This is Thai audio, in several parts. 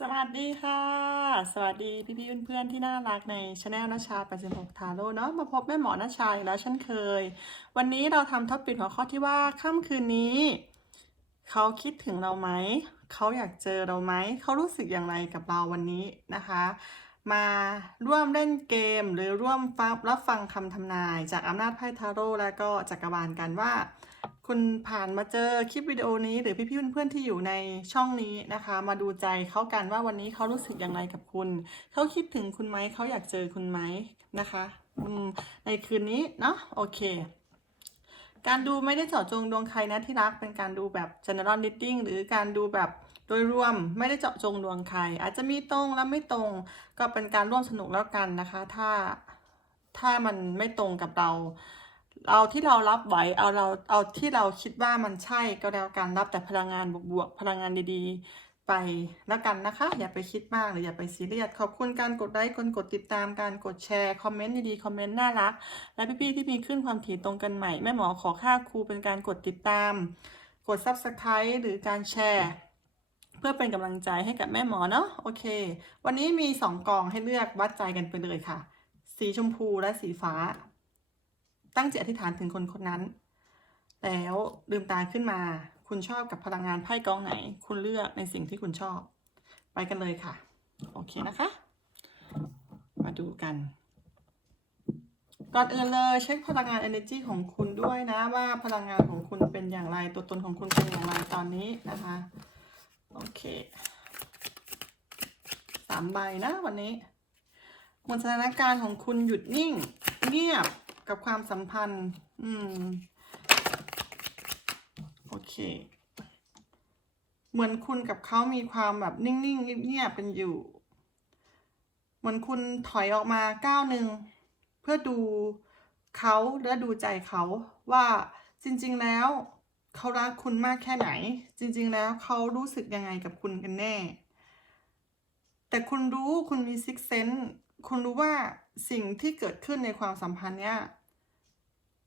สวัสดีค่ะ สวัสดีพี่พี่ๆเพื่อนๆที่น่ารักในช anel นชา 86 ทาโร่เนาะมาพบแม่หมอนชาอีกแล้วเช่นเคย วันนี้เราทำท็อปปิกหัวข้อที่ว่าค่ำคืนนี้ เขาคิดถึงเราไหม เขาอยากเจอเราไหม เขารู้สึกอย่างไรกับเราวันนี้นะคะ มาร่วมเล่นเกมหรือร่วมฟังรับฟังคำทำนาย จากอำนาจไพ่ทาโร่และก็จักรวาลกันว่า คุณผ่านมาเจอคลิปวิดีโอนี้ หรือพี่ๆเพื่อนๆที่อยู่ในช่องนี้นะคะ มาดูใจเขากันว่าวันนี้เขารู้สึกอย่างไรกับคุณ เขาคิดถึงคุณไหมเขาอยากเจอคุณไหมนะคะในคืนนี้เนาะโอเค การดูไม่ได้เจาะจงดวงใครนะที่รักเป็นการดูแบบ general reading หรือการดูแบบโดยรวมไม่ได้เจาะจงดวงใคร อาจจะมีตรงและไม่ตรงก็เป็นการร่วมสนุกแล้วกันนะคะ ถ้าถ้ามันไม่ตรงกับเรา เอาที่เรารับไหวเอาเราเอาที่เราคิดว่ามันใช่ก็แล้วกันรับแต่พลังงานบวกๆพลังงานดีๆ ไปแล้วกันนะคะ อย่าไปคิดมากหรืออย่าไปซีเรียสขอบคุณการกดไลค์กดกดติดตามการกดแชร์คอมเมนต์ดีๆคอมเมนต์น่ารัก และพี่ๆที่มีขึ้นความถี่ตรงกันใหม่แม่หมอขอค่าครูเป็นการกดติดตาม กด Subscribe หรือการแชร์เพื่อเป็นกำลังใจให้กับแม่หมอเนาะโอเค วันนี้มีสองกองให้เลือกวัดใจกันไปเลยค่ะ สีชมพูและสีฟ้า ตั้งจิตอธิษฐานถึงคนคนนั้น แล้วลืมตาขึ้นมา คุณชอบกับพลังงานไพ่กองไหน คุณเลือกในสิ่งที่คุณชอบ ไปกันเลยค่ะ โอเคนะคะ มาดูกัน ก่อนอื่นเลยเช็คพลังงาน energy ของคุณด้วยนะว่าพลังงานของคุณเป็นอย่างไร ตัวตนของคุณเป็นอย่างไรตอนนี้นะคะ โอเคสามใบนะวันนี้มือนสถานการณ์ของคุณหยุดนิ่ง เงียบ กับความสัมพันธ์ อืม โอเค เหมือนคุณกับเขามีความแบบนิ่งๆเงียบๆเป็นอยู่ เหมือนคุณถอยออกมาก้าวหนึ่งเพื่อดูเขาและดูใจเขาว่าจริง ๆแล้วเขารักคุณมากแค่ไหน จริง ๆ แล้วเขารู้สึกยังไงกับคุณกันแน่ แต่คุณรู้คุณมีซิกเซนคุณรู้ว่า สิ่งที่เกิดขึ้นในความสัมพันธ์เนี้ย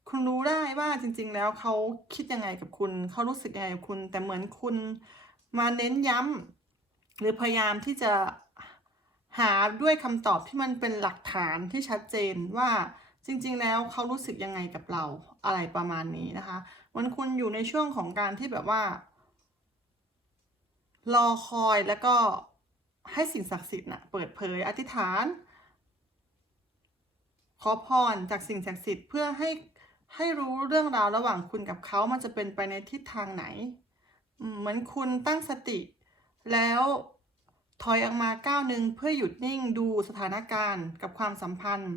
คุณรู้ได้ว่าจริง ๆ แล้วเขาคิดยังไงกับคุณเขารู้สึกยังไงกับคุณ แต่เหมือนคุณมาเน้นย้ำหรือพยายามที่จะหาด้วยคำตอบที่มันเป็นหลักฐานที่ชัดเจนว่าจริง ๆ แล้วเขารู้สึกยังไงกับเราอะไรประมาณนี้นะคะมันคุณอยู่ในช่วงของการที่แบบว่า รอคอยแล้วก็ให้สิ่งศักดิ์สิทธิ์น่ะเปิดเผยอธิษฐาน ขอพรจากสิ่งศักดิ์สิทธิ์เพื่อให้ให้รู้เรื่องราวระหว่างคุณกับเขามันจะเป็นไปในทิศทางไหน เหมือนคุณตั้งสติ แล้วถอยออกมาก้าวหนึ่งเพื่อหยุดนิ่งดูสถานการณ์กับความสัมพันธ์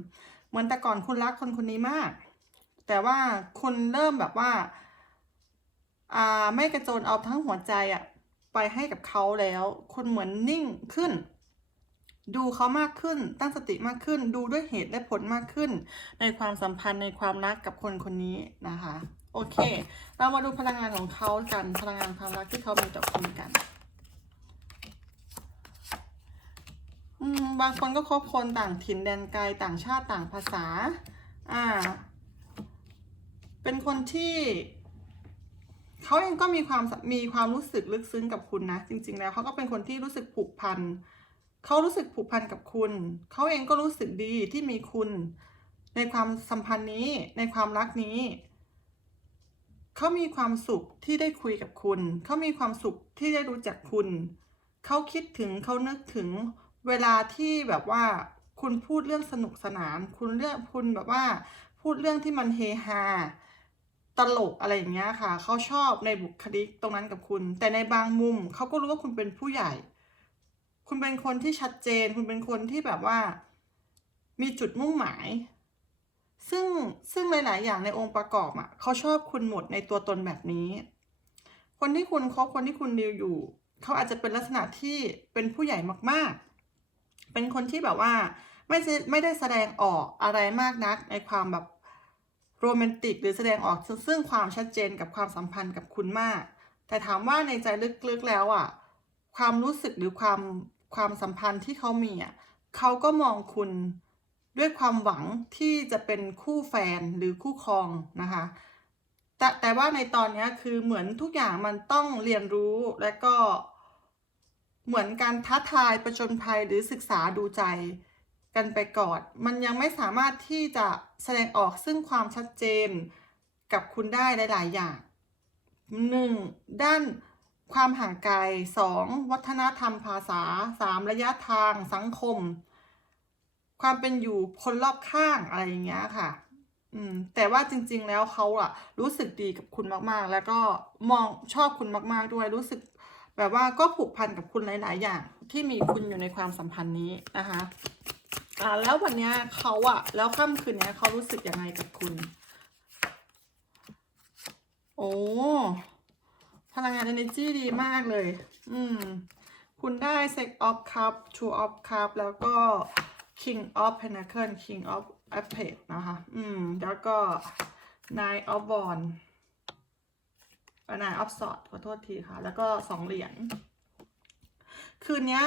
เหมือนแต่ก่อนคุณรักคนคนนี้มาก แต่ว่าคุณเริ่มแบบว่าอ่าไม่กระโจนเอาทั้งหัวใจอะไปให้กับเขาแล้ว คุณเหมือนนิ่งขึ้น ดูเขามากขึ้น ตั้งสติมากขึ้น ดูด้วยเหตุและผลมากขึ้น ในความสัมพันธ์ในความรักกับคนคนนี้นะคะ โอเค เรามาดูพลังงานของเขากัน พลังงานความรักที่เขามีต่อคุณกันบางคนก็คบคนต่างถิ่นแดนไกลต่างชาติต่างภาษา อ่า เป็นคนที่เขาเองก็มีความมีความรู้สึกลึกซึ้งกับคุณนะ จริง ๆ แล้วเขาก็เป็นคนที่รู้สึกผูกพัน เขารู้สึกผูกพันกับคุณ เขาเองก็รู้สึกดีที่มีคุณ ในความสัมพันธ์นี้ ในความรักนี้ เขามีความสุขที่ได้คุยกับคุณ เขามีความสุขที่ได้รู้จักคุณ เขาคิดถึงเขานึกถึงเวลาที่แบบว่า คุณพูดเรื่องสนุกสนาน คุณเรื่องคุณแบบว่า พูดเรื่องที่มันเฮฮาตลกอะไรอย่างเงี้ยค่ะ เขาชอบในบุคลิกตรงนั้นกับคุณ แต่ในบางมุมเขาก็รู้ว่าคุณเป็นผู้ใหญ่ คุณเป็นคนที่ชัดเจน คุณเป็นคนที่แบบว่า มีจุดมุ่งหมาย ซึ่งซึ่งหลาย ๆ อย่างในองค์ประกอบอะเขาชอบคุณหมดในตัวตนแบบนี้ คนที่คุณคบคนที่คุณดีลอยู่ เขาอาจจะเป็นลักษณะที่เป็นผู้ใหญ่มาก ๆ เป็นคนที่แบบว่าไม่ไม่ได้แสดงออกอะไรมากนักในความแบบโรแมนติกหรือแสดงออกซึ่งซึ่งความชัดเจนกับความสัมพันธ์กับคุณมาก แต่ถามว่าในใจลึกๆแล้วอะ ความรู้สึกหรือความ ความสัมพันธ์ที่เขามีอะเขาก็มองคุณด้วยความหวังที่จะเป็นคู่แฟนหรือคู่ครองนะคะ แต่แต่ว่าในตอนนี้คือเหมือนทุกอย่างมันต้องเรียนรู้และก็เหมือนการท้าทายประจนภัยหรือศึกษาดูใจกันไปก่อน มันยังไม่สามารถที่จะแสดงออกซึ่งความชัดเจนกับคุณได้หลาย ๆ อย่างหนึ่งด้าน ความห่างไกลสองวัฒนธรรมภาษาสามระยะทางสังคม ความเป็นอยู่คนรอบข้างอะไรอย่างเงี้ยค่ะ อืม แต่ว่าจริง ๆ แล้วเขาอะรู้สึกดีกับคุณมากๆ แล้วก็มองชอบคุณมาก ๆ ด้วยรู้สึก แบบว่าก็ผูกพันกับคุณหลาย ๆ อย่าง ที่มีคุณอยู่ในความสัมพันธ์นี้นะคะอ่าแล้ววันเนี้ยเขาอะแล้วค่ำคืนเนี้ยเขารู้สึกยังไงกับคุณ โอ้ ลังงาน energy ดีมากเลย อืม คุณได้ six of cup two of cup แล้วก็ king of pentacle king of a p e t นะคะ อืม แล้วก็ nine of wand เอ่อ nine of swords ขอโทษทีค่ะ แล้วก็สองเหรียญคืนเนี้ย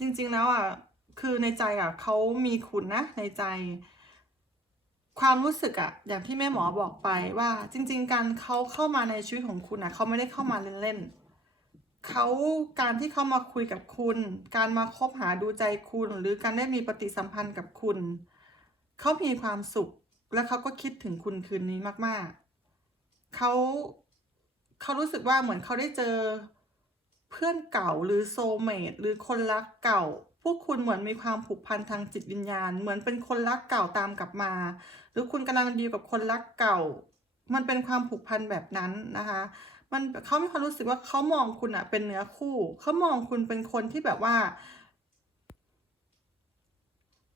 จริง ๆ แล้วอะ คือในใจอะเขามีคุณนะ ในใจ ความรู้สึกอะอย่างที่แม่หมอบอกไปว่าจริง ๆ การเขาเข้ามาในชีวิตของคุณอะเขาไม่ได้เข้ามาเล่นๆเขาการที่เขามาคุยกับคุณ การมาคบหาดูใจคุณ หรือการได้มีปฏิสัมพันธ์กับคุณ เขามีความสุข และเขาก็คิดถึงคุณคืนนี้มากๆเขาเขารู้สึกว่าเหมือนเขาได้เจอเพื่อนเก่าหรือโซเมตหรือคนรักเก่า พวกคุณเหมือนมีความผูกพันทางจิตวิญญาณ เหมือนเป็นคนรักเก่าตามกลับมา หรือคุณกำลังดีกับคนรักเก่า มันเป็นความผูกพันแบบนั้นนะคะ มันเขามีความรู้สึกว่าเขามองคุณอะเป็นเนื้อคู่ เขามองคุณเป็นคนที่แบบว่า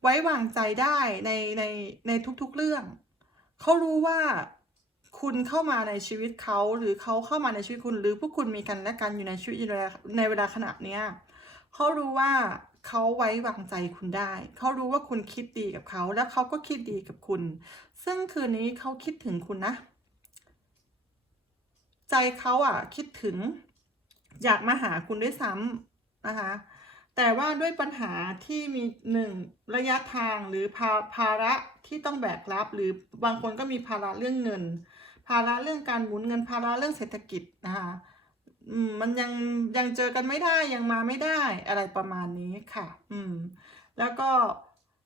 ไว้วางใจได้ในในในทุกๆเรื่อง เขารู้ว่าคุณเข้ามาในชีวิตเขาหรือเขาเข้ามาในชีวิตคุณ หรือพวกคุณมีกันและกันอยู่ในชีวิตในเวลาในเวลาขณะเนี้ยเขารู้ว่า เขาไว้วางใจคุณได้ เขารู้ว่าคุณคิดดีกับเขา แล้วเขาก็คิดดีกับคุณ ซึ่งคืนนี้เขาคิดถึงคุณนะ ใจเขาอะ คิดถึง อยากมาหาคุณด้วยซ้ำนะคะ แต่ว่าด้วยปัญหาที่มีหนึ่งระยะทางหรือภาภาระที่ต้องแบกรับ หรือบางคนก็มีภาระเรื่องเงิน ภาระเรื่องการหมุนเงินภาระเรื่องเศรษฐกิจนะคะ อืมมันยังยังเจอกันไม่ได้ยังมาไม่ได้อะไรประมาณนี้ค่ะ อืม แล้วก็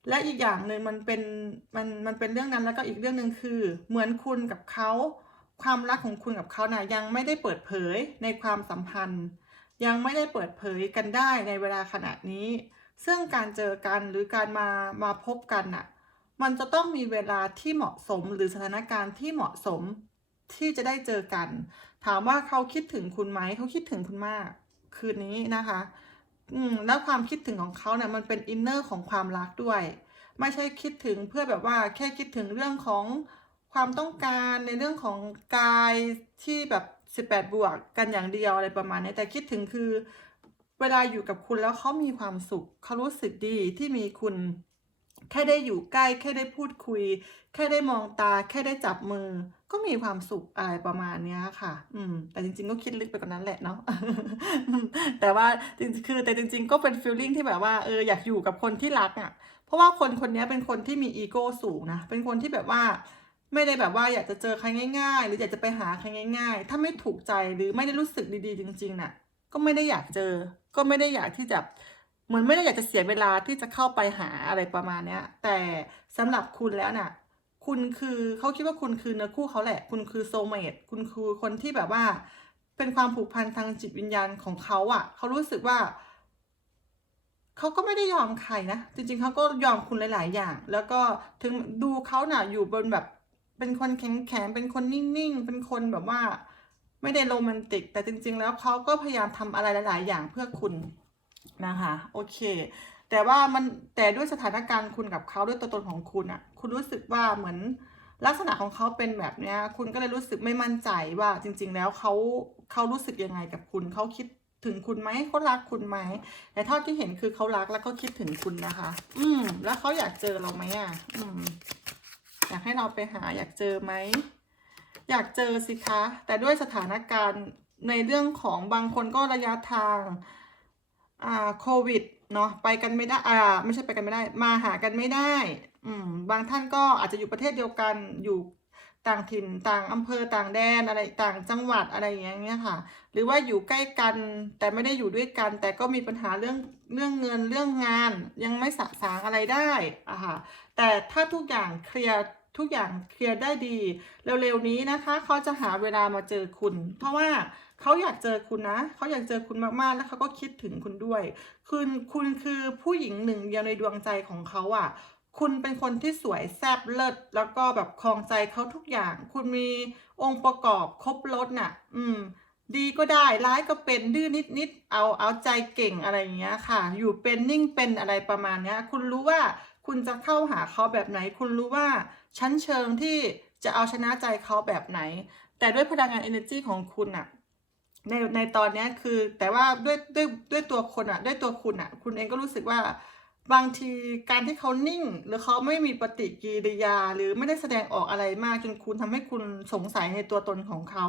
และอีกอย่างหนึ่งมันเป็นมันมันเป็นเรื่องนั้นแล้วก็อีกเรื่องหนึ่งคือ เหมือนคุณกับเขาความรักของคุณกับเขานะ่ะยังไม่ได้เปิดเผยในความสัมพันธ์ ยังไม่ได้เปิดเผยกันได้ในเวลาขณะนี้ ซึ่งการเจอกันหรือการมามาพบกันน่ะ มันจะต้องมีเวลาที่เหมาะสมหรือสถานการณ์ที่เหมาะสมที่จะได้เจอกัน ถามว่าเขาคิดถึงคุณไหมเขาคิดถึงคุณมาก คืนนี้นะคะ อืมแล้วความคิดถึงของเขาเนี่ยมันเป็นอินเนอร์ของความรักด้วย ไม่ใช่คิดถึงเพื่อแบบว่าแค่คิดถึงเรื่องของความต้องการในเรื่องของกายที่แบบ 18 บวกกันอย่างเดียวอะไรประมาณนี้แต่คิดถึงคือ เวลาอยู่กับคุณแล้วเขามีความสุขเขารู้สึกดีที่มีคุณแค่ได้อยู่ใกล้ แค่ได้พูดคุย แค่ได้มองตา แค่ได้จับมือ ก็มีความสุขอะไรประมาณเนี้ยค่ะ อืม แต่จริง ๆ ก็คิดลึกไปกว่านั้นแหละเนาะ แต่ว่าจริงคือ แต่จริง ๆ ก็เป็นฟีลลิ่งที่แบบว่า เออ อยากอยู่กับคนที่รักอะ่ะ เพราะว่าคนคนนี้เป็นคนที่มีอีโก้สูงนะ เป็นคนที่แบบว่า ไม่ได้แบบว่าอยากจะเจอใครง่าย ๆ หรืออยากจะไปหาใครง่าย ๆ ถ้าไม่ถูกใจหรือไม่ได้รู้สึกดีๆ จริงๆน่ะ ก็ไม่ได้อยากเจอ ก็ไม่ได้อยากที่จะเหมือนไม่ได้อยากจะเสียเวลาที่จะเข้าไปหาอะไรประมาณเนี้ย แต่สำหรับคุณแล้วน่ะ คุณคือเขาคิดว่าคุณคือเนื้อคู่เขาแหละ คุณคือโซเมตคุณคือคนที่แบบว่า เป็นความผูกพันทางจิตวิญญาณของเขาอะ่ะเขารู้สึกว่าเขาก็ไม่ได้ยอมใครนะจริงๆเขาก็ยอมคุณหลาย ๆ อย่าง แล้วก็ถึงดูเขาน่ะอยู่บนแบบเป็นคนแข็งแข็งเป็นคนนิ่งๆ เป็นคนแบบว่าไม่ได้โรแมนติก แต่จริง ๆ แล้วเขาก็พยายามทำอะไรหลาย ๆ อย่างเพื่อคุณนะคะ โอเค แต่ว่ามันแต่ด้วยสถานการณ์คุณกับเขาด้วยตัวตนของคุณอะคุณรู้สึกว่าเหมือนลักษณะของเขาเป็นแบบเนี้ย คุณก็เลยรู้สึกไม่มั่นใจว่าจริง ๆ แล้วเขาเขารู้สึกยังไงกับคุณเขาคิดถึงคุณไหมเขารักคุณไหมแต่เท่าที่เห็นคือเขารักแล้วก็คิดถึงคุณนะคะ อืม แล้วเขาอยากเจอเราไหมอะ อืม อยากให้เราไปหาอยากเจอไหมอยากเจอสิคะ แต่ด้วยสถานการณ์ในเรื่องของบางคนก็ระยะทางอ่าโควิด เนาะไปกันไม่ได้อ่าไม่ใช่ไปกันไม่ได้ มาหากันไม่ได้ อืมบางท่านก็อาจจะอยู่ประเทศเดียวกันอยู่ต่างถิ่นต่างอำเภอต่างแดนอะไรต่างจังหวัดอะไรอย่างเงี้ยค่ะ หรือว่าอยู่ใกล้กันแต่ไม่ได้อยู่ด้วยกัน แต่ก็มีปัญหาเรื่องเรื่องเงินเรื่องงาน ยังไม่สะสางอะไรได้อะค่ะแต่ถ้าทุกอย่างเคลียร์ทุกอย่างเคลียร์ได้ดี เร็วๆนี้นะคะ เขาจะหาเวลามาเจอคุณ เพราะว่า เขาอยากเจอคุณนะ เขาอยากเจอคุณมากๆ แล้วเขาก็คิดถึงคุณด้วย คุณคุณคือผู้หญิงหนึ่งเดียวในดวงใจของเขาอะ คุณเป็นคนที่สวยแซ่บเลิศแล้วก็แบบครองใจเขาทุกอย่าง คุณมีองค์ประกอบครบรถน่ะ อืมดีก็ได้ร้ายก็เป็นดื้อนิดนิดๆเอาเอาใจเก่งอะไรอย่างเงี้ยค่ะ อยู่เป็นนิ่งเป็นอะไรประมาณเนี้ย คุณรู้ว่าคุณจะเข้าหาเขาแบบไหน คุณรู้ว่าชั้นเชิงที่จะเอาชนะใจเขาแบบไหน แต่ด้วยพลังงาน energy ของคุณอะ ในในตอนนี้คือแต่ว่าด้วยด้วยด้วยตัวคนอะด้วยตัวคุณอะคุณเองก็รู้สึกว่า บางทีการที่เขานิ่ง หรือเขาไม่มีปฏิกิริยาหรือไม่ได้แสดงออกอะไรมากจนคุณทำให้คุณสงสัยในตัวตนของเขา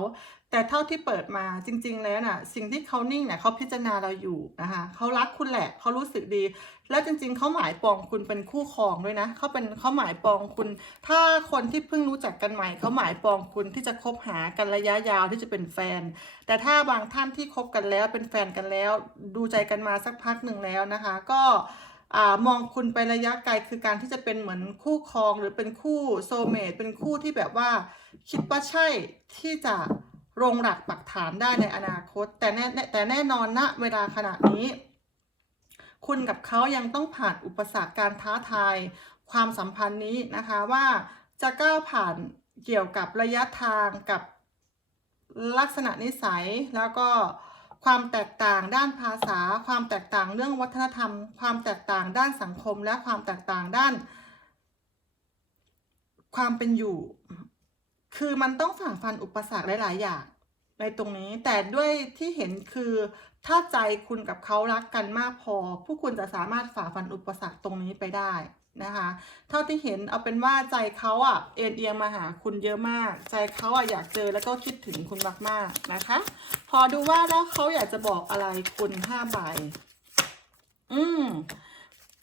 แต่เท่าที่เปิดมาจริง ๆ แล้วน่ะ สิ่งที่เขานิ่งเนี่ยเขาพิจารณาเราอยู่นะคะเขารักคุณแหละเขารู้สึกดี แล้วจริง ๆเขาหมายปองคุณเป็นคู่ครองด้วยนะเขาเป็นเขาหมายปองคุณ ถ้าคนที่เพิ่งรู้จักกันใหม่เขาหมายปองคุณที่จะคบหากันระยะยาวที่จะเป็นแฟน แต่ถ้าบางท่านที่คบกันแล้วเป็นแฟนกันแล้ว ดูใจกันมาสักพักหนึ่งแล้วนะคะ ก็ มองคุณไประยะไกลคือการที่จะเป็นเหมือนคู่ครองหรือเป็นคู่โซเมตเป็นคู่ที่แบบว่า คิดว่าใช่ที่จะลงหลักปักฐานได้ในอนาคต แต่แน่แต่แน่นอนณเวลาขณะนี้ คุณกับเขายังต้องผ่านอุปสรรคการท้าทายความสัมพันธ์นี้นะคะว่าจะก้าวผ่านเกี่ยวกับระยะทางกับลักษณะนิสัยแล้วก็ ความแตกต่างด้านภาษา ความแตกต่างเรื่องวัฒนธรรม ความแตกต่างด้านสังคม และความแตกต่างด้าน ความเป็นอยู่ คือมันต้องฝ่าฟันอุปสรรคหลาย ๆ อย่างในตรงนี้แต่ด้วยที่เห็นคือถ้าใจคุณกับเขารักกันมากพอ ผู้คุณจะสามารถฝ่าฟันอุปสรรคตรงนี้ไปได้ นะคะเท่าที่เห็นเอาเป็นว่าใจเขาอะเอ็นเอียงมาหาคุณเยอะมาก ใจเขาอะอยากเจอแล้วก็คิดถึงคุณมากๆนะคะ พอดูว่าแล้วเขาอยากจะบอกอะไรคุณห้าใบอืม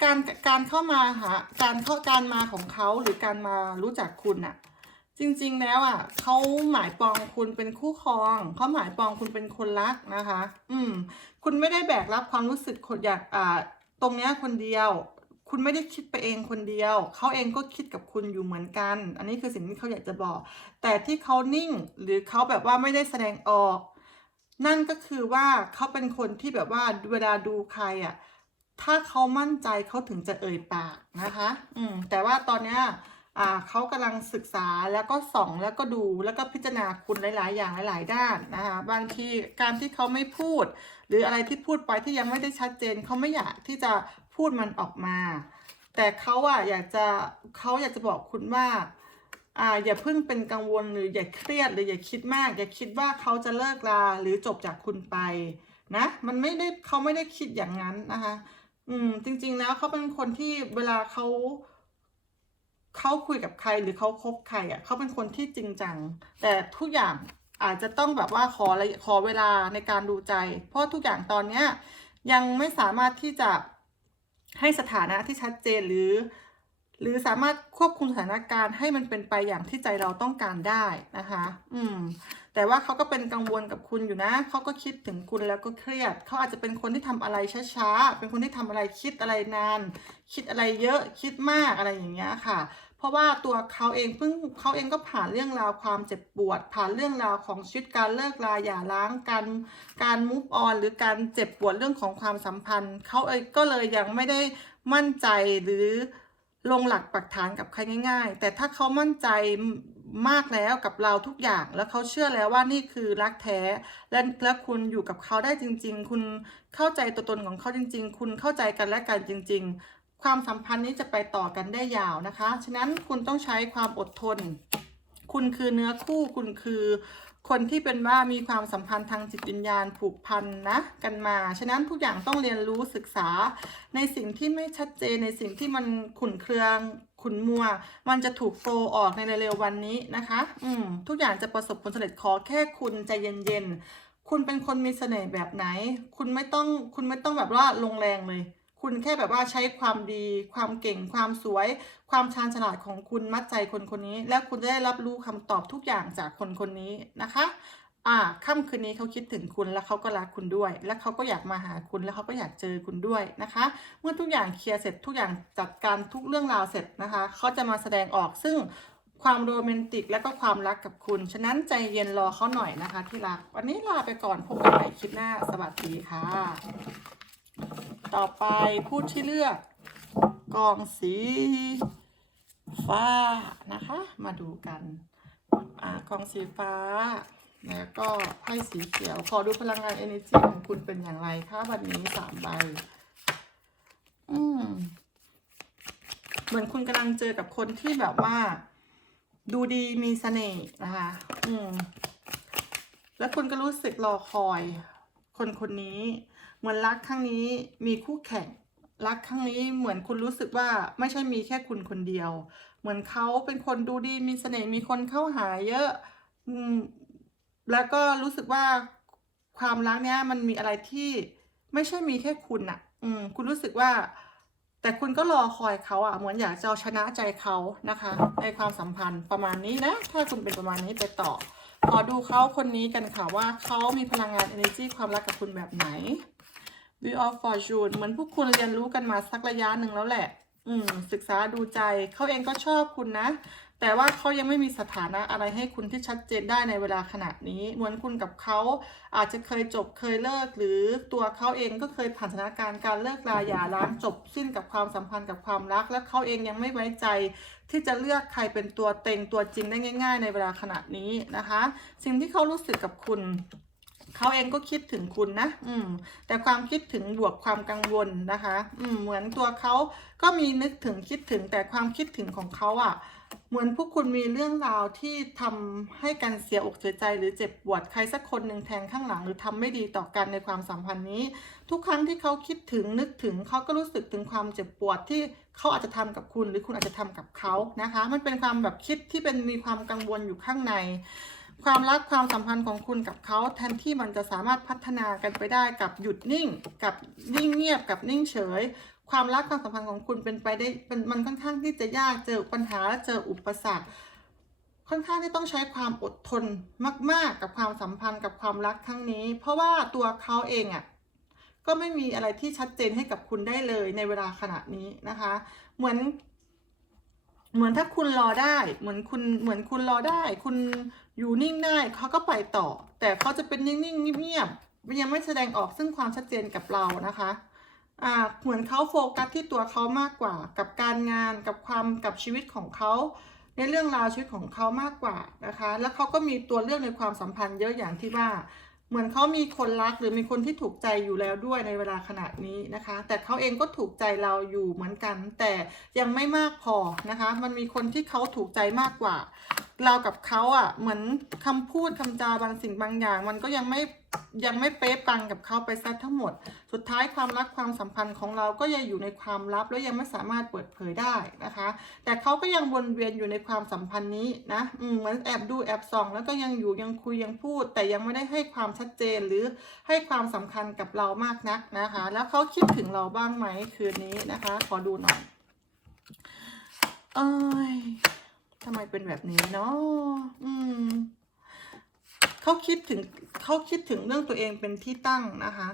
การการเข้ามาหาการเข้าการมาของเขาหรือการมารู้จักคุณอะจริงๆแล้วอะเขาหมายปองคุณเป็นคู่ครองเขาหมายปองคุณเป็นคนรักนะคะ อืม คุณไม่ได้แบกรับความรู้สึกคนอยากอ่าตรงเนี้ยคนเดียว คุณไม่ได้คิดไปเองคนเดียว เขาเองก็คิดกับคุณอยู่เหมือนกัน อันนี้คือสิ่งที่เขาอยากจะบอก แต่ที่เขานิ่งหรือเขาแบบว่าไม่ได้แสดงออก นั่นก็คือว่าเขาเป็นคนที่แบบว่าเวลาดูใครอะ ถ้าเขามั่นใจเขาถึงจะเอ่ยปากนะคะ อืม แต่ว่าตอนเนี้ยอ่าเขากำลังศึกษาแล้วก็ส่องแล้วก็ดูแล้วก็พิจารณาคุณหลาย ๆ อย่างหลาย ๆ ด้านนะคะบางทีการที่เขาไม่พูด หรืออะไรที่พูดไปที่ยังไม่ได้ชัดเจนเขาไม่อยากที่จะ พูดมันออกมา แต่เขาอะอยากจะเขาอยากจะบอกคุณว่าอ่าอย่าเพิ่งเป็นกังวลหรืออย่าเครียดหรืออย่าคิดมาก อย่าคิดว่าเขาจะเลิกลาหรือจบจากคุณไปนะมันไม่ได้เขาไม่ได้คิดอย่างนั้นนะคะอืมจริง ๆ แล้วเขาเป็นคนที่เวลาเขาเขาคุยกับใครหรือเขาคบใครอะเขาเป็นคนที่จริงจัง แต่ทุกอย่างอาจจะต้องแบบว่าขอระยะขอเวลาในการดูใจ เพราะทุกอย่างตอนเนี้ยยังไม่สามารถที่จะ ให้สถานะที่ชัดเจนหรือ หรือสามารถควบคุมสถานการณ์ให้มันเป็นไปอย่างที่ใจเราต้องการได้นะคะ อืม แต่ว่าเขาก็เป็นกังวลกับคุณอยู่นะ เขาก็คิดถึงคุณแล้วก็เครียด เขาอาจจะเป็นคนที่ทำอะไรช้าๆ เป็นคนที่ทำอะไรคิดอะไรนาน คิดอะไรเยอะ คิดมากอะไรอย่างเงี้ยค่ะ เพราะว่าตัวเขาเองเพิ่งเขาเองก็ผ่านเรื่องราวความเจ็บปวด ผ่านเรื่องราวของชีวิตการเลิกลาหย่าร้างการการมูฟออนหรือการเจ็บปวดเรื่องของความสัมพันธ์เขาเองก็เลยยังไม่ได้มั่นใจหรือลงหลักปักฐานกับใครง่าย ๆ แต่ถ้าเขามั่นใจมากแล้วกับเราทุกอย่างแล้วเขาเชื่อแล้วว่านี่คือรักแท้ และและคุณอยู่กับเขาได้จริง ๆ คุณเข้าใจตัวตนของเขาจริง ๆ คุณเข้าใจกันและกันจริง ๆ ความสัมพันธ์นี้จะไปต่อกันได้ยาวนะคะ ฉะนั้นคุณต้องใช้ความอดทน คุณคือเนื้อคู่ คุณคือคนที่เป็นว่ามีความสัมพันธ์ทางจิตวิญญาณผูกพันนะกันมา ฉะนั้นทุกอย่างต้องเรียนรู้ศึกษา ในสิ่งที่ไม่ชัดเจนในสิ่งที่มันขุ่นเครืองขุ่นมัว มันจะถูกโฟลออกในเร็วๆวันนี้นะคะ อืมทุกอย่างจะประสบผลสำเร็จขอแค่คุณใจเย็นๆ คุณเป็นคนมีเสน่ห์แบบไหน คุณไม่ต้องคุณไม่ต้องแบบว่าลงแรงเลย คุณแค่แบบว่าใช้ความดี ความเก่ง ความสวย ความชาญฉลาดของคุณมัดใจคนคนนี้ แล้วคุณจะได้รับรู้คำตอบทุกอย่างจากคนคนนี้นะคะ อ่าค่ำคืนนี้เขาคิดถึงคุณแล้วเขาก็รักคุณด้วย แล้วเขาก็อยากมาหาคุณแล้วเขาก็อยากเจอคุณด้วยนะคะ เมื่อทุกอย่างเคลียร์เสร็จทุกอย่างจัดการทุกเรื่องราวเสร็จนะคะเขาจะมาแสดงออกซึ่งความโรแมนติกและก็ความรักกับคุณ ฉะนั้นใจเย็นรอเขาหน่อยนะคะที่รัก วันนี้ลาไปก่อนพบกันใหม่คลิปหน้า สวัสดีค่ะ ต่อไปผู้ที่เลือก กองสีฟ้านะคะ มาดูกันอ่ากองสีฟ้า แล้วก็ไพ่สีเขียว ขอดูพลังงาน energy ของคุณเป็นอย่างไรคะวันนี้สามใบ อืมเหมือนคุณกำลังเจอกับคนที่แบบว่า ดูดีมีเสน่ห์นะคะ อืม แล้วคุณก็รู้สึกรอคอย คนคนนี้ เหมือนรักครั้งนี้มีคู่แข่ง รักครั้งนี้เหมือนคุณรู้สึกว่าไม่ใช่มีแค่คุณคนเดียว เหมือนเขาเป็นคนดูดีมีเสน่ห์มีคนเข้าหาเยอะแล้วก็รู้สึกว่าความรักเนี้ยมันมีอะไรที่ไม่ใช่มีแค่คุณอะอืมคุณรู้สึกว่า แต่คุณก็รอคอยเขาอะเหมือนอยากจะเอาชนะใจเขานะคะ ในความสัมพันธ์ประมาณนี้นะ ถ้าคุณเป็นประมาณนี้ไปต่อ ขอดูเขาคนนี้กันค่ะว่าเขามีพลังงาน energy ความรักกับคุณแบบไหน View of Fortune เหมือนพวกคุณเรียนรู้กันมาสักระยะหนึ่งแล้วแหละ อืม ศึกษาดูใจเขาเองก็ชอบคุณนะ แต่ว่าเขายังไม่มีสถานะอะไรให้คุณที่ชัดเจนได้ในเวลาขณะนี้ เหมือนคุณกับเขาอาจจะเคยจบเคยเลิก หรือตัวเขาเองก็เคยผ่านสถานการณ์การเลิกลาหย่าร้างจบสิ้นกับความสัมพันธ์กับความรัก และเขาเองยังไม่ไว้ใจที่จะเลือกใครเป็นตัวเต็งตัวจริงได้ง่าย ๆ ในเวลาขณะนี้นะคะ สิ่งที่เขารู้สึกกับคุณ เขาเองก็คิดถึงคุณนะ อืม แต่ความคิดถึงบวกความกังวลนะคะ อืม เหมือนตัวเขาก็มีนึกถึงคิดถึงแต่ความคิดถึงของเขาอะ่ะ เหมือนพวกคุณมีเรื่องราวที่ทำให้กันเสียอกเสียใจหรือเจ็บปวดใครสักคนหนึ่งแทงข้างหลังหรือทำไม่ดีต่อกันในความสัมพันธ์นี้ ทุกครั้งที่เขาคิดถึงนึกถึงเขาก็รู้สึกถึงความเจ็บปวดที่เขาอาจจะทำกับคุณหรือคุณอาจจะทำกับเขานะคะ มันเป็นความแบบคิดที่เป็นมีความกังวลอยู่ข้างใน ความรักความสัมพันธ์ของคุณกับเขาแทนที่มันจะสามารถพัฒนากันไปได้กับหยุดนิ่ง กับนิ่งเงียบกับนิ่งเฉย ความรักความสัมพันธ์ของคุณเป็นไปได้เป็นมันค่อนข้างที่จะยากเจอปัญหาและเจออุปสรรค ค่อนข้างที่ต้องใช้ความอดทนมาก ๆ กับความสัมพันธ์กับความรักครั้งนี้ เพราะว่าตัวเขาเองอะ่ะก็ไม่มีอะไรที่ชัดเจนให้กับคุณได้เลยในเวลาขณะนี้นะคะ เหมือน เหมือนถ้าคุณรอได้ เหมือนคุณเหมือนคุณรอได้ คุณอยู่นิ่งได้เขาก็ไปต่อ แต่เขาจะเป็นนิ่งๆเงียบๆยังไม่แสดงออกซึ่งความชัดเจนกับเรานะคะอ่าเหมือนเขาโฟกัสที่ตัวเขามากกว่า กับการงานกับความกับชีวิตของเขาในเรื่องราวชีวิตของเขามากกว่านะคะ แล้วเขาก็มีตัวเลือกในความสัมพันธ์เยอะอย่างที่ว่า เหมือนเขามีคนรักหรือมีคนที่ถูกใจอยู่แล้วด้วยในเวลาขณะนี้นะคะ แต่เขาเองก็ถูกใจเราอยู่เหมือนกัน แต่ยังไม่มากพอนะคะ มันมีคนที่เขาถูกใจมากกว่า เรากับเขาอะเหมือนคำพูดคำจาบางสิ่งบางอย่าง มันก็ยังไม่ ยังไม่เป๊ะปังกับเขาไปซะทั้งหมด สุดท้ายความรักความสัมพันธ์ของเราก็ยังอยู่ในความลับ และยังไม่สามารถเปิดเผยได้นะคะ แต่เขาก็ยังวนเวียนอยู่ในความสัมพันธ์นี้นะเหมือนแอบดูแอบส่อง แล้วก็ยังอยู่ยังคุยยังพูด แต่ยังไม่ได้ให้ความชัดเจนหรือให้ความสำคัญกับเรามากนักนะคะ แล้วเขาคิดถึงเราบ้างไหมคืนนี้นะคะ ขอดูหน่อยเอ้ยทำไมเป็นแบบนี้เนาะอืม เขาคิดถึงเขาคิดถึงเรื่องตัวเองเป็นที่ตั้งนะคะ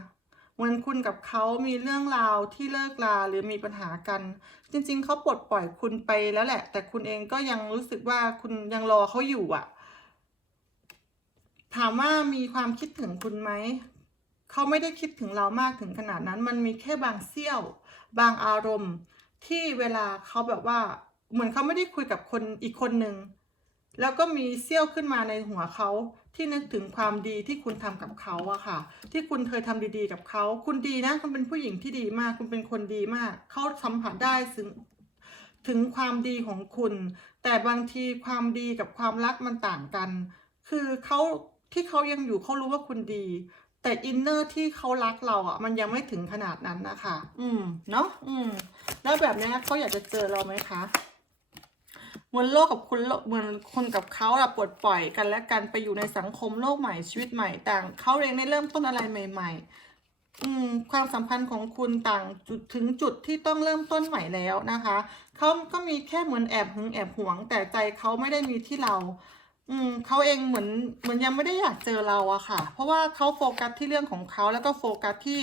เหมือนคุณกับเขามีเรื่องราวที่เลิกลาหรือมีปัญหากัน จริง ๆเขาปลดปล่อยคุณไปแล้วแหละ แต่คุณเองก็ยังรู้สึกว่าคุณยังรอเขาอยู่อะ ถามว่ามีความคิดถึงคุณไหมเขาไม่ได้คิดถึงเรามากถึงขนาดนั้น มันมีแค่บางเสี้ยว บางอารมณ์ ที่เวลาเขาแบบว่า เหมือนเขาไม่ได้คุยกับคนอีกคนหนึ่งแล้วก็มีเสี้ยวขึ้นมาในหัวเขา ที่นึกถึงความดีที่คุณทำกับเขาอะค่ะ ที่คุณเคยทำดีๆกับเขา คุณดีนะ คุณเป็นผู้หญิงที่ดีมาก คุณเป็นคนดีมาก เขาสัมผัสได้ถึงถึงความดีของคุณ แต่บางทีความดีกับความรักมันต่างกัน คือเขาที่เขายังอยู่เขารู้ว่าคุณดี แต่อินเนอร์ที่เขารักเราอะมันยังไม่ถึงขนาดนั้นนะคะ อืม เนาะอืม แล้วแบบนี้เขาอยากจะเจอเราไหมคะ มือนโลกกับคุณโลกเหมือนคนกับเขาอะปลดปล่อยกันและกันไปอยู่ในสังคมโลกใหม่ชีวิตใหม่ต่างเขาเองได้เริ่มต้นอะไรใหม่ ๆ อืมความสัมพันธ์ของคุณต่างจุดถึงจุดที่ต้องเริ่มต้นใหม่แล้วนะคะเขาก็มีแค่เหมือนแอบหึงแอบหวง แต่ใจเขาไม่ได้มีที่เรา อืมเขาเองเหมือนเหมือนยังไม่ได้อยากเจอเราอะค่ะ เพราะว่าเขาโฟกัสที่เรื่องของเขาแล้วก็โฟกัสที่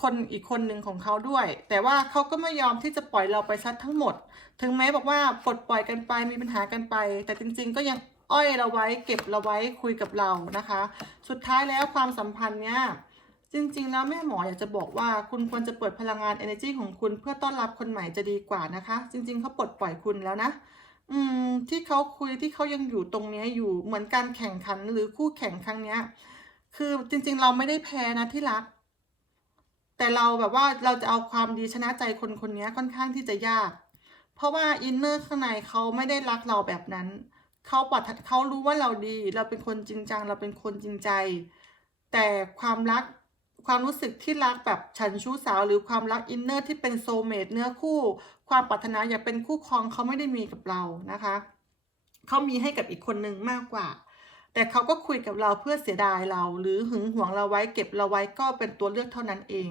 คนอีกคนหนึ่งของเขาด้วย แต่ว่าเขาก็ไม่ยอมที่จะปล่อยเราไปซัดทั้งหมด ถึงแม้บอกว่าปลดปล่อยกันไปมีปัญหากันไป แต่จริง ๆ ก็ยังอ้อยเราไว้ เก็บเราไว้คุยกับเรานะคะ สุดท้ายแล้วความสัมพันธ์เนี้ยจริงๆ แล้วแม่หมออยากจะบอกว่าคุณควรจะเปิดพลังงาน energy ของคุณเพื่อต้อนรับคนใหม่จะดีกว่านะคะ จริง ๆเขาปลดปล่อยคุณแล้วนะ อืมที่เขาคุยที่เขายังอยู่ตรงเนี้ยอยู่เหมือนการแข่งขันหรือคู่แข่งครั้งเนี้ย คือจริงๆเราไม่ได้แพ้นะที่รัก แต่เราแบบว่าเราจะเอาความดีชนะใจคนคนนี้ค่อนข้างที่จะยาก เพราะว่าอินเนอร์ข้างในเขาไม่ได้รักเราแบบนั้นเขาปรารถเขารู้ว่าเราดี เราเป็นคนจริงจัง เราเป็นคนจริงใจ แต่ความรัก ความรู้สึกที่รักแบบฉันชู้สาว หรือความรักอินเนอร์ที่เป็นโซเมตเนื้อคู่ ความปรารถนาอยากเป็นคู่ครองเขาไม่ได้มีกับเรานะคะเขามีให้กับอีกคนหนึ่งมากกว่า แต่เขาก็คุยกับเราเพื่อเสียดายเรา หรือหึงหวงเราไว้เก็บเราไว้ก็เป็นตัวเลือกเท่านั้นเอง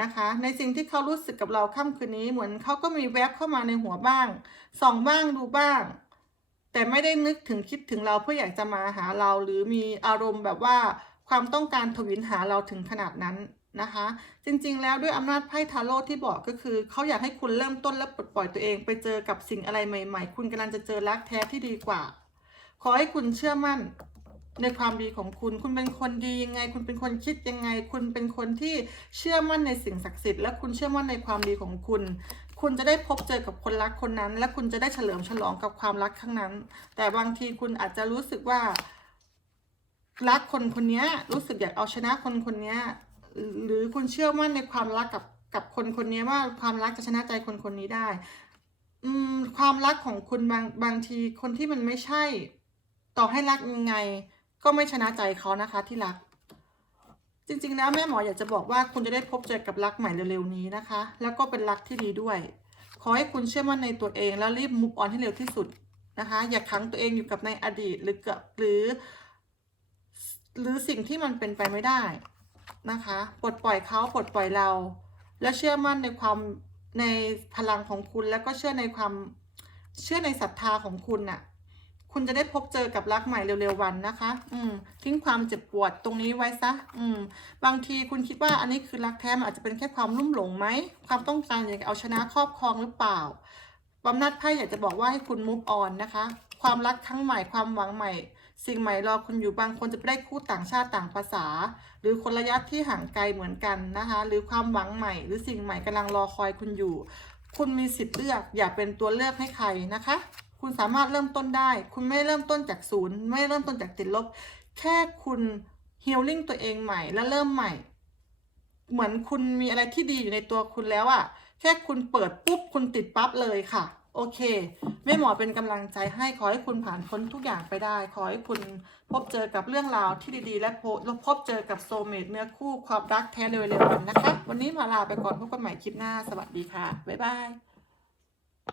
นะคะ ในสิ่งที่เขารู้สึกกับเราค่ำคืนนี้เหมือนเขาก็มีแวบเข้ามาในหัวบ้างส่องบ้างดูบ้าง แต่ไม่ได้นึกถึงคิดถึงเราเพื่ออยากจะมาหาเราหรือมีอารมณ์แบบว่า ความต้องการทวินหาเราถึงขนาดนั้นนะคะ จริงๆ แล้วด้วยอำนาจไพ่ทาโร่ที่บอกก็คือ เขาอยากให้คุณเริ่มต้นและปลดปล่อยตัวเอง ไปเจอกับสิ่งอะไรใหม่ ๆ คุณกำลังจะเจอรักแท้ที่ดีกว่า ขอให้คุณเชื่อมั่นในความดีของคุณ คุณเป็นคนดียังไง คุณเป็นคนคิดยังไง คุณเป็นคนที่เชื่อมั่นในสิ่งศักดิ์สิทธิ์ และคุณเชื่อมั่นในความดีของคุณ คุณจะได้พบเจอกับคนรักคนนั้น และคุณจะได้เฉลิมฉลองกับความรักครั้งนั้น แต่บางทีคุณอาจจะรู้สึกว่า รักคนคนนี้รู้สึกอยากเอาชนะคนคนนี้หรือคุณเชื่อมั่นในความรักกับกับคนคนนี้ว่าความรักจะชนะใจคนคนนี้ได้อืมความรักของคุณบางบางทีคนที่มันไม่ใช่ ต่อให้รักยังไง ก็ไม่ชนะใจเขานะคะที่รัก จริง ๆ แล้วแม่หมออยากจะบอกว่าคุณจะได้พบเจอกับรักใหม่เร็วๆนี้นะคะ แล้วก็เป็นรักที่ดีด้วย ขอให้คุณเชื่อมั่นในตัวเองแล้วรีบมุกออนให้เร็วที่สุดนะคะ อย่าขังตัวเองอยู่กับในอดีตหรือกับหรือ หรือสิ่งที่มันเป็นไปไม่ได้นะคะปลดปล่อยเขาปลดปล่อยเรา และเชื่อมั่นในความในพลังของคุณแล้วก็เชื่อในความเชื่อในศรัทธาของคุณน่ะ คุณจะได้พบเจอกับรักใหม่เร็วๆวันนะคะ อืม ทิ้งความเจ็บปวดตรงนี้ไว้ซะ อืม บางทีคุณคิดว่าอันนี้คือรักแท้มันอาจจะเป็นแค่ความลุ่มหลงไหม ความต้องการอยากเอาชนะครอบครองหรือเปล่าบำนาจไพ่อยากจะบอกว่าให้คุณ move on นะคะ ความรักครั้งใหม่ความหวังใหม่ สิ่งใหม่รอคุณอยู่บางคนจะไปได้คู่ต่างชาติต่างภาษา หรือคนระยะที่ห่างไกลเหมือนกันนะคะ หรือความหวังใหม่ หรือสิ่งใหม่กำลังรอคอยคุณอยู่ คุณมีสิทธิ์เลือก อย่าเป็นตัวเลือกให้ใครนะคะ คุณสามารถเริ่มต้นได้ คุณไม่เริ่มต้นจากศูนย์ไม่เริ่มต้นจากติดลบ แค่คุณฮีลลิ่งตัวเองใหม่และเริ่มใหม่ เหมือนคุณมีอะไรที่ดีอยู่ในตัวคุณแล้วอะแค่คุณเปิดปุ๊บคุณติดปั๊บเลยค่ะ โอเคแม่หมอเป็นกำลังใจให้ขอให้คุณผ่านพ้นทุกอย่างไปได้ ขอให้คุณพบเจอกับเรื่องราวที่ดีๆ และพบพบเจอกับโซเมตเนื้อคู่ความรักแท้เร็วๆกันนะคะ วันนี้มาลาไปก่อนพบกันใหม่คลิปหน้า สวัสดีค่ะ บ๊ายบาย